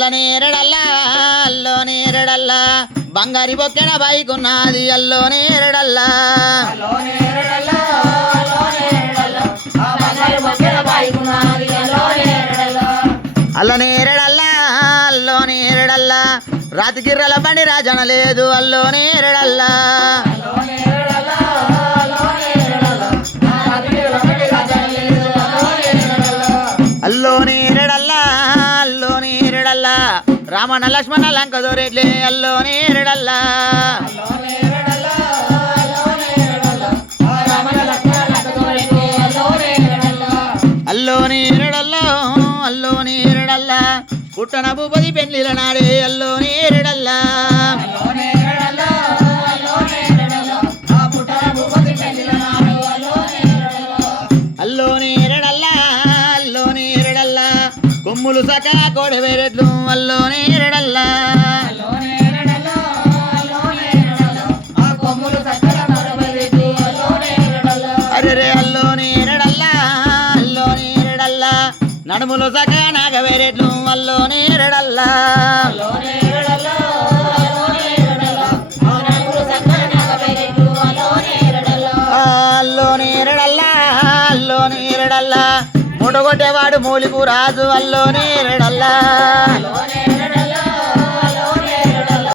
అల్ల నేరడల్లా అల్లో నేరడల్లా బంగారి బొక్కెన బైకున్నది అల్లో నేరడల్లా అల్ల నేరడల్లా అల్లో నేరడల్లా రాతికిర్రల బండి రాజన లేదు అల్లో నేరడల్లా అల్లో నేరడల్లా అల్లో నేరడల్లా రామణ లక్ష్మణ లంక దొరేట్లే అల్లో నేరడల్లా అల్లో నేరడల్లా అల్లో నేరడల్లా పుట్టన భూపతి పెళ్లిల నాడే అల్లో నేరడల్లా అల్లో నేరడల్లా అల్లో నేరడల్లా కొమ్ములు సక కొడవేరెట్లు అల్లో నేరడల్లా అరే అల్లో నేరడల్లా అల్లో నేరడల్లా నడుములు సక నాగవేరెట్లు అల్లో నేరడల్లా అల్లో నేరడల్లా అల్లో నేరడల్లా ముడగొట్టేవాడు మూలిపు రాజు అల్లో నేరడల్లా